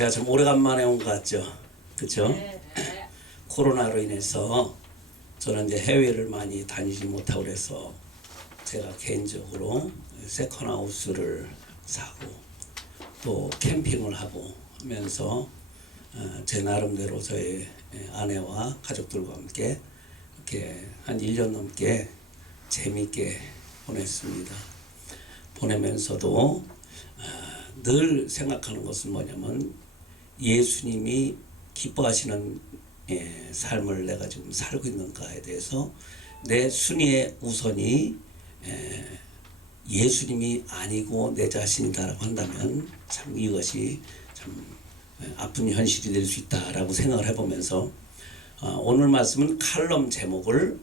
제가 좀 오래간만에 온 것 같죠? 그쵸? 네. 코로나로 인해서 저는 이제 해외를 많이 다니지 못하고 그래서 제가 개인적으로 세컨하우스를 사고 또 캠핑을 하고 하면서 제 나름대로 저희 아내와 가족들과 함께 이렇게 한 1년 넘게 재미있게 보냈습니다. 보내면서도 늘 생각하는 것은 뭐냐면 예수님이 기뻐하시는 삶을 내가 지금 살고 있는가에 대해서 내 순위의 우선이 예수님이 아니고 내 자신이다라고 한다면 참 이것이 참 아픈 현실이 될 수 있다라고 생각을 해보면서 오늘 말씀은 칼럼 제목을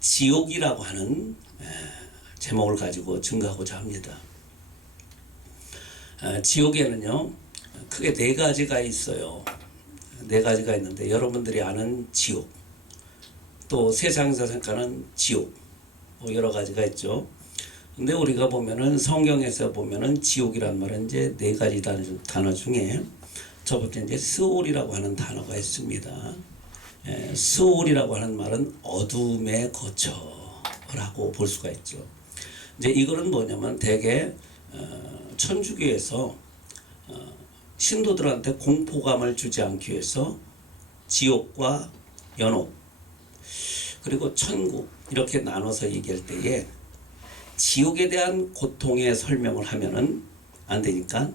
지옥이라고 하는 제목을 가지고 증거하고자 합니다. 지옥에는요 크게 네 가지가 있어요. 네 가지가 있는데 여러분들이 아는 지옥, 또 세상에서 생각하는 지옥, 뭐 여러 가지가 있죠. 근데 우리가 보면은 성경에서 보면은 지옥이란 말은 이제 네 가지 단어 중에 첫 번째 이제 스올이라고 하는 단어가 있습니다. 스올이라고 하는 말은 어둠의 거처라고 볼 수가 있죠. 이제 이거는 뭐냐면 대개 천주교에서 신도들한테 공포감을 주지 않기 위해서 지옥과 연옥 그리고 천국 이렇게 나눠서 얘기할 때에 지옥에 대한 고통의 설명을 하면은 안 되니까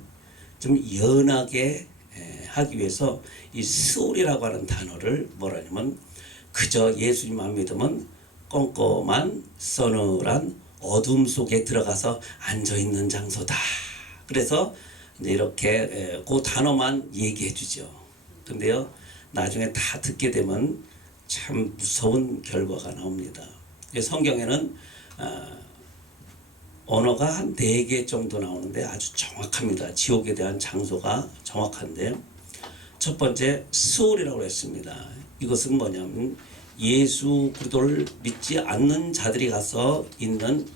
좀 연하게 하기 위해서 이 스올이라고 하는 단어를 뭐라냐면 그저 예수님 안 믿으면 껌껌한 서늘한 어둠 속에 들어가서 앉아있는 장소다. 그래서 이제 이렇게 그 단어만 얘기해 주죠. 근데요 나중에 다 듣게 되면 참 무서운 결과가 나옵니다. 성경에는 언어가 한 4개 정도 나오는데 아주 정확합니다. 지옥에 대한 장소가 정확한데 첫 번째 스올이라고 했습니다. 이것은 뭐냐면 예수 그리스도를 믿지 않는 자들이 가서 있는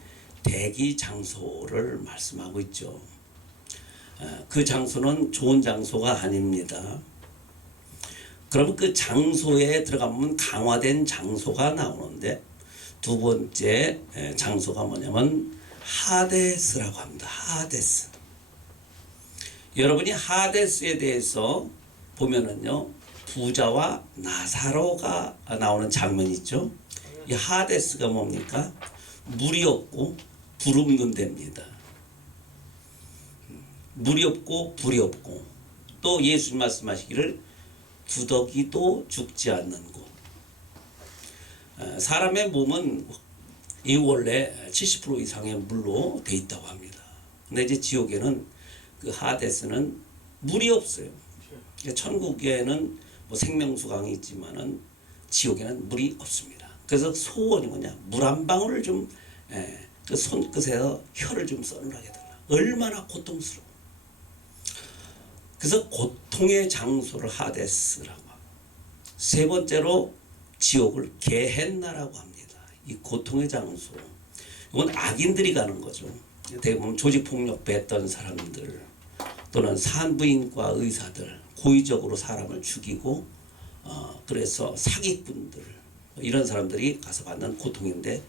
대기 장소를 말씀하고 있죠. 그 장소는 좋은 장소가 아닙니다. 그러면 그 장소에 들어가면 강화된 장소가 나오는데 두 번째 장소가 뭐냐면 하데스라고 합니다. 하데스. 여러분이 하데스에 대해서 보면은요 부자와 나사로가 나오는 장면이 있죠. 이 하데스가 뭡니까? 물이 없고 불 없는 데입니다. 물이 없고 불이 없고 또 예수님 말씀하시기를 구더기도 죽지 않는 곳. 사람의 몸은 이 원래 70% 이상의 물로 돼 있다고 합니다. 근데 이제 지옥에는 그 하데스는 물이 없어요. 천국에는 뭐 생명수강이 있지만은 지옥에는 물이 없습니다. 그래서 소원이 뭐냐? 물 한 방울을 좀 그 손끝에서 혀를 좀 서늘하게 달라. 얼마나 고통스러워. 그래서 고통의 장소를 하데스라고 합니다. 세 번째로 지옥을 게헨나라고 합니다. 이 고통의 장소. 이건 악인들이 가는 거죠. 대부분 조직폭력배 했던 사람들 또는 산부인과 의사들 고의적으로 사람을 죽이고 그래서 사기꾼들 이런 사람들이 가서 받는 고통인데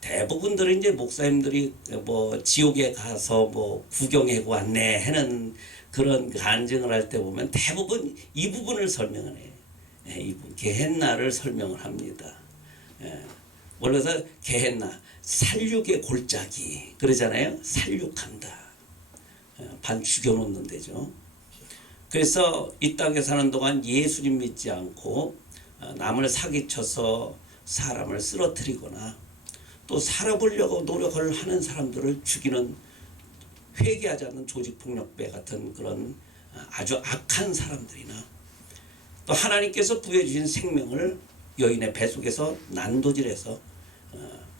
대부분들은 이제 목사님들이 뭐 지옥에 가서 뭐 구경하고 왔네 하는 그런 간증을 할 때 보면 대부분 이 부분을 설명을 해요. 이 부분 게헨나를 설명을 합니다. 원래서 게헨나 살육의 골짜기 그러잖아요. 살육한다. 반 죽여놓는 데죠. 그래서 이 땅에 사는 동안 예수님 믿지 않고 남을 사기쳐서 사람을 쓰러뜨리거나 또 살아보려고 노력을 하는 사람들을 죽이는 회개하지 않는 조직폭력배 같은 그런 아주 악한 사람들이나 또 하나님께서 부여주신 생명을 여인의 뱃속에서 난도질해서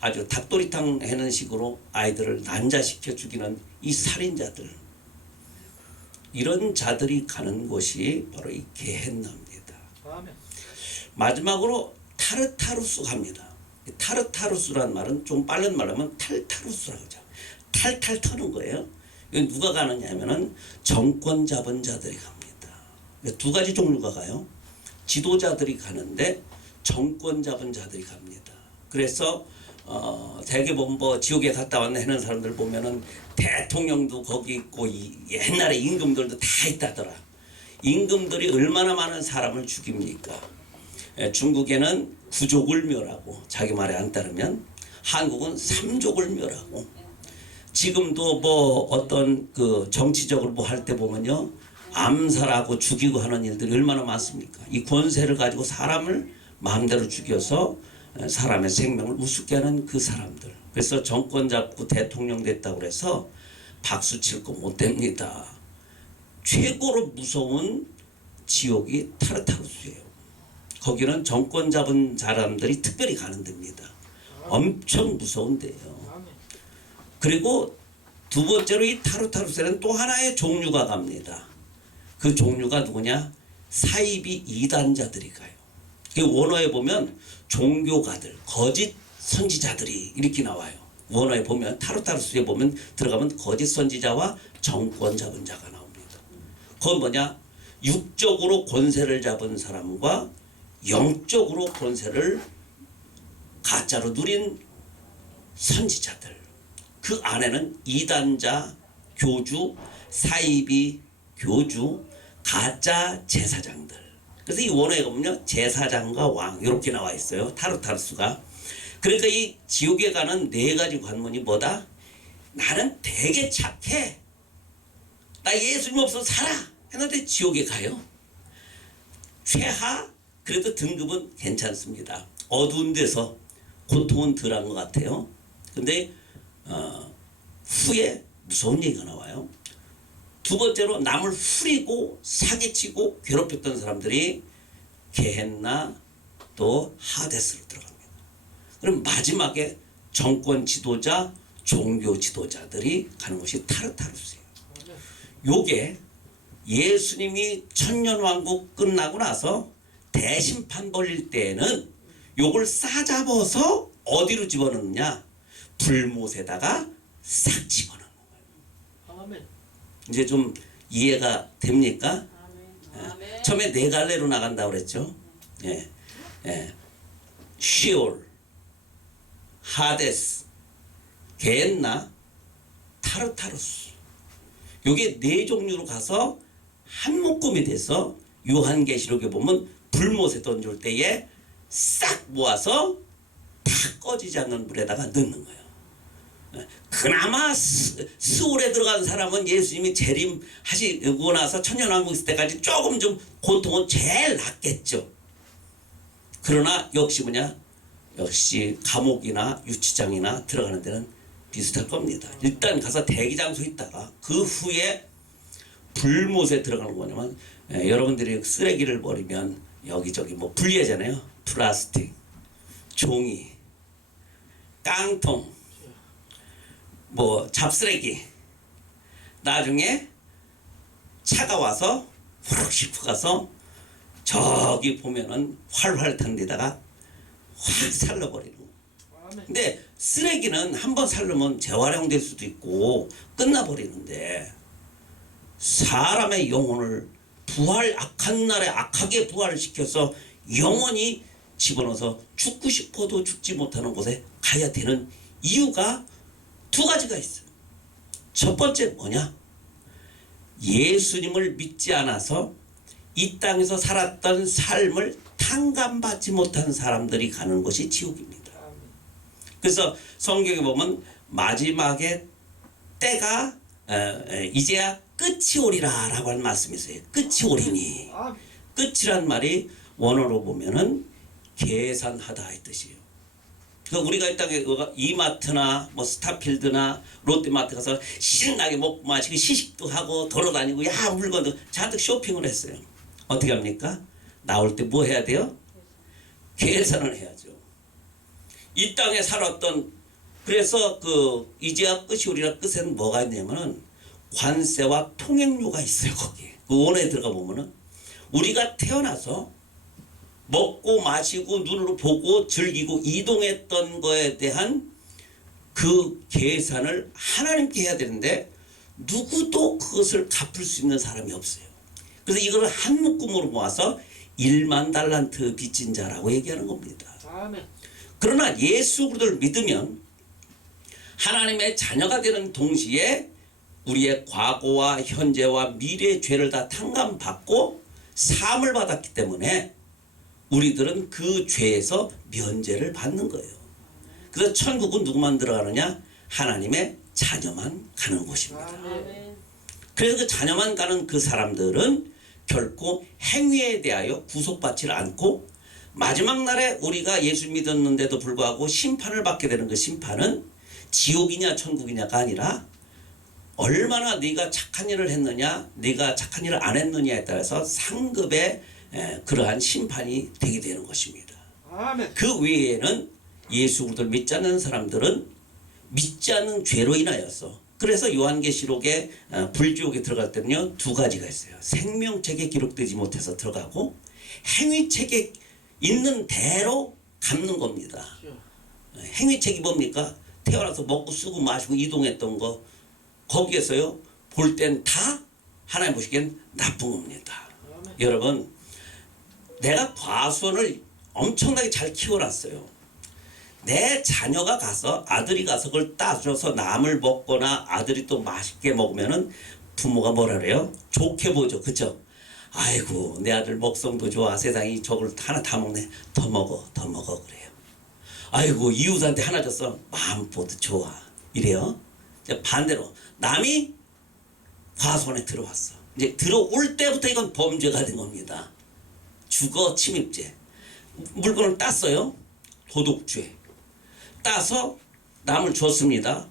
아주 닭도리탕 해는 식으로 아이들을 난자시켜 죽이는 이 살인자들 이런 자들이 가는 곳이 바로 이 게헨나입니다. 마지막으로 타르타루스 갑니다. 타르타루스란 말은 좀 빠른 말로 하면 탈타루스라고 하죠. 탈탈 터는 거예요. 이건 누가 가느냐 하면은 정권 잡은 자들이 갑니다. 두 가지 종류가 가요. 지도자들이 가는데 정권 잡은 자들이 갑니다. 그래서 대개 보면 뭐 지옥에 갔다 왔네 하는 사람들 보면은 대통령도 거기 있고 옛날에 임금들도 다 있다더라. 임금들이 얼마나 많은 사람을 죽입니까? 중국에는 9족을 멸하고 자기 말에 안 따르면 한국은 3족을 멸하고 지금도 뭐 어떤 그 정치적으로 뭐 할 때 보면요 암살하고 죽이고 하는 일들이 얼마나 많습니까? 이 권세를 가지고 사람을 마음대로 죽여서 사람의 생명을 우습게 하는 그 사람들. 그래서 정권 잡고 대통령 됐다고 해서 박수 칠 거 못 됩니다. 최고로 무서운 지옥이 타르타루스예요. 거기는 정권 잡은 사람들이 특별히 가는 데입니다. 엄청 무서운 데예요. 그리고 두 번째로 이 타르타루스에는 또 하나의 종류가 갑니다. 그 종류가 누구냐? 사이비 이단자들이 가요. 원어에 보면 종교가들, 거짓 선지자들이 이렇게 나와요. 원어에 보면 타르타루스에 보면 들어가면 거짓 선지자와 정권 잡은 자가 나옵니다. 그건 뭐냐? 육적으로 권세를 잡은 사람과 영적으로 권세를 가짜로 누린 선지자들. 그 안에는 이단자, 교주, 사이비, 교주, 가짜 제사장들. 그래서 이 원어에 보면요 제사장과 왕 이렇게 나와 있어요. 타르타루스가. 그러니까 이 지옥에 가는 네 가지 관문이 뭐다? 나는 되게 착해. 나 예수님 없어서 살아. 했는데 지옥에 가요. 최하 그래도 등급은 괜찮습니다. 어두운 데서 고통은 덜한 것 같아요. 근데 후에 무서운 얘기가 나와요. 두 번째로 남을 후리고 사기치고 괴롭혔던 사람들이 게헨나 또 하데스로 들어갑니다. 그럼 마지막에 정권 지도자, 종교 지도자들이 가는 곳이 타르타루스예요. 요게 예수님이 천년왕국 끝나고 나서 대심판 벌릴 때에는 요걸 싸잡아서 어디로 집어넣느냐? 불못에다가 싹 집어넣는 거예요. 아멘. 이제 좀 이해가 됩니까? 아멘. 처음에 네 갈래로 나간다고 그랬죠. 시올, 하데스, 게헨나, 타르타루스. 요게 네 종류로 가서 한 묶음이 돼서 요한계시록에 보면 불못에 던질 때에 싹 모아서 다 꺼지지 않는 물에다가 넣는 거예요. 그나마 스올에 들어간 사람은 예수님이 재림하시고 나서 천년왕국 있을 때까지 조금 좀 고통은 제일 낫겠죠. 그러나 역시 뭐냐? 역시 감옥이나 유치장이나 들어가는 데는 비슷할 겁니다. 일단 가서 대기장소에 있다가 그 후에 불못에 들어가는 거냐면 여러분들이 쓰레기를 버리면 여기저기 뭐 분리하잖아요. 플라스틱, 종이, 깡통, 뭐 잡쓰레기. 나중에 차가 와서 후룩 싣고 가서 저기 보면은 활활 탄 데다가 확 살려버리는 거예요. 근데 쓰레기는 한번 살르면 재활용될 수도 있고 끝나버리는데 사람의 영혼을 악한 날에 악하게 부활을 시켜서 영원히 집어넣어서 죽고 싶어도 죽지 못하는 곳에 가야 되는 이유가 두 가지가 있어요. 첫 번째 뭐냐? 예수님을 믿지 않아서 이 땅에서 살았던 삶을 탕감받지 못한 사람들이 가는 것이 지옥입니다. 그래서 성경에 보면 마지막에 때가 이제야 끝이 오리라 라고 하는 말씀이 있어요. 끝이 오리니. 끝이란 말이 원어로 보면은 계산하다 이 뜻이에요. 그러니까 우리가 이 땅에 이마트나 뭐 스타필드나 롯데마트 가서 신나게 먹고 마시고 시식도 하고 돌아다니고 야 물건도 잔뜩 쇼핑을 했어요. 어떻게 합니까? 나올 때 뭐 해야 돼요? 계산을 해야죠. 이 땅에 살았던 그래서 그 이제야 끝이 오리라 끝에는 뭐가 있냐면은 관세와 통행료가 있어요. 거기에 그 원어에 들어가 보면은 우리가 태어나서 먹고 마시고 눈으로 보고 즐기고 이동했던 거에 대한 그 계산을 하나님께 해야 되는데 누구도 그것을 갚을 수 있는 사람이 없어요. 그래서 그래서 이걸 한 묶음으로 모아서 1만 달란트 빚진 자라고 얘기하는 겁니다. 아멘. 그러나 예수 그리스도를 믿으면 하나님의 자녀가 되는 동시에 우리의 과거와 현재와 미래의 죄를 다 탕감받고 사함을 받았기 때문에 우리들은 그 죄에서 면제를 받는 거예요. 그래서 천국은 누구만 들어가느냐? 하나님의 자녀만 가는 곳입니다. 아멘. 그래서 그 자녀만 가는 그 사람들은 결코 행위에 대하여 구속받지를 않고 마지막 날에 우리가 예수 믿었는데도 불구하고 심판을 받게 되는 그 심판은 지옥이냐 천국이냐가 아니라 얼마나 네가 착한 일을 했느냐 네가 착한 일을 안 했느냐에 따라서 상급의 그러한 심판이 되게 되는 것입니다. 아멘. 그 외에는 예수 그리스도를 믿지 않는 사람들은 믿지 않는 죄로 인하여서 그래서 요한계시록에 불지옥에 들어갈 때는요 두 가지가 있어요. 생명책에 기록되지 못해서 들어가고 행위책에 있는 대로 갚는 겁니다. 행위책이 뭡니까? 태어나서 먹고 쓰고 마시고 이동했던 거 거기에서요 볼 땐 다 하나님 보시기엔 나쁜 겁니다. 아멘. 여러분 내가 과수원을 엄청나게 잘 키워놨어요. 내 자녀가 가서 아들이 가서 그걸 따줘서 남을 먹거나 아들이 또 맛있게 먹으면은 부모가 뭐라 그래요? 좋게 보죠. 그죠? 아이고 내 아들 먹성도 좋아. 세상이 저걸 하나 다 먹네. 더 먹어 더 먹어 그래요. 아이고 이웃한테 하나 줬어. 마음보드 좋아. 이래요. 이제 반대로 남이 과수원에 들어왔어. 이제 들어올 때부터 이건 범죄가 된 겁니다. 주거 침입죄. 물건을 땄어요. 도둑죄. 따서 남을 줬습니다.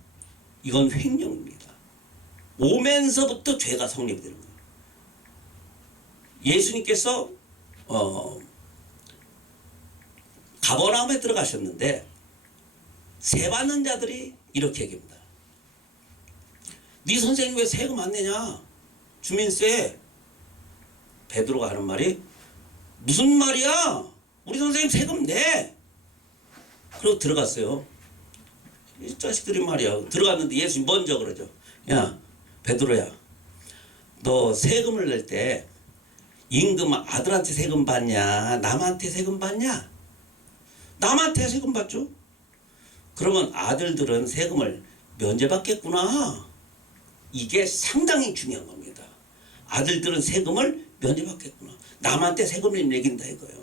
이건 횡령입니다. 오면서부터 죄가 성립이 되는 거예요. 예수님께서 가버나움에 들어가셨는데 세 받는 자들이 이렇게 얘기합니다. 네 선생님 왜 세금 안 내냐? 주민세. 베드로가 하는 말이 무슨 말이야? 우리 선생님 세금 내. 그리고 들어갔어요. 이 자식들이 말이야. 들어갔는데 예수님 먼저 그러죠. 야 베드로야 너 세금을 낼 때 임금 아들한테 세금 받냐 남한테 세금 받냐? 남한테 세금 받죠. 그러면 아들들은 세금을 면제받겠구나. 이게 상당히 중요한 겁니다. 아들들은 세금을 면제받겠구나. 남한테 세금을 매긴다 이거예요.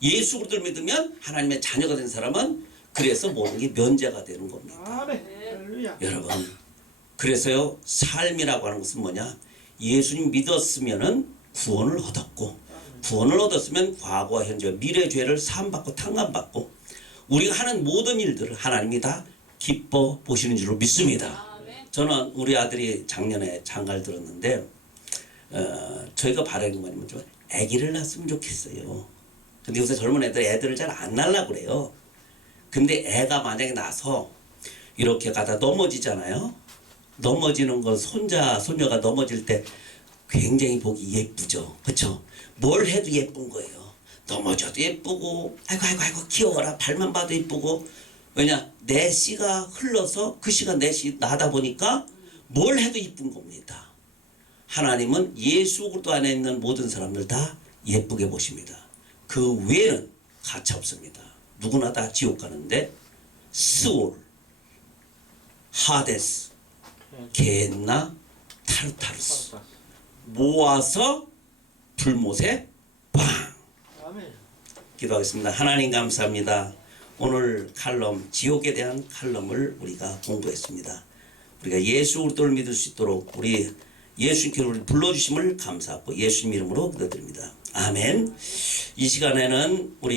예수 그리스도를 믿으면 하나님의 자녀가 된 사람은 그래서 모든 게 면제가 되는 겁니다. 아멘. 할렐루야. 여러분 그래서요 삶이라고 하는 것은 뭐냐? 예수님 믿었으면은 구원을 얻었고 구원을 얻었으면 과거와 현재와 미래의 죄를 사함받고 탕감받고 우리가 하는 모든 일들을 하나님이 다 기뻐 보시는 줄로 믿습니다. 저는 우리 아들이 작년에 장가를 들었는데 저희가 바라는 건 뭐냐면 좀 아기를 낳았으면 좋겠어요. 근데 요새 젊은 애들을 잘 안 낳으려고 그래요. 근데 애가 만약에 나서 이렇게 가다 넘어지잖아요. 넘어지는 건 손녀가 넘어질 때 굉장히 보기 예쁘죠. 그렇죠? 뭘 해도 예쁜 거예요. 넘어져도 예쁘고 아이고 귀여워라. 발만 봐도 예쁘고 왜냐? 내 씨가 흘러서 그 씨가 내 씨 나다 보니까 뭘 해도 예쁜 겁니다. 하나님은 예수 그리스도 안에 있는 모든 사람들 다 예쁘게 보십니다. 그 외에는 가차 없습니다. 누구나 다 지옥 가는데 스올, 하데스, 게엔나, 타르타르스 모아서 불못에 빵. 아멘. 기도하겠습니다. 하나님 감사합니다. 오늘 칼럼 지옥에 대한 칼럼을 우리가 공부했습니다. 우리가 예수 그리스도를 믿을 수 있도록 우리 예수님께 우리 불러주심을 감사하고 예수님 이름으로 기도드립니다. 아멘. 이 시간에는 우리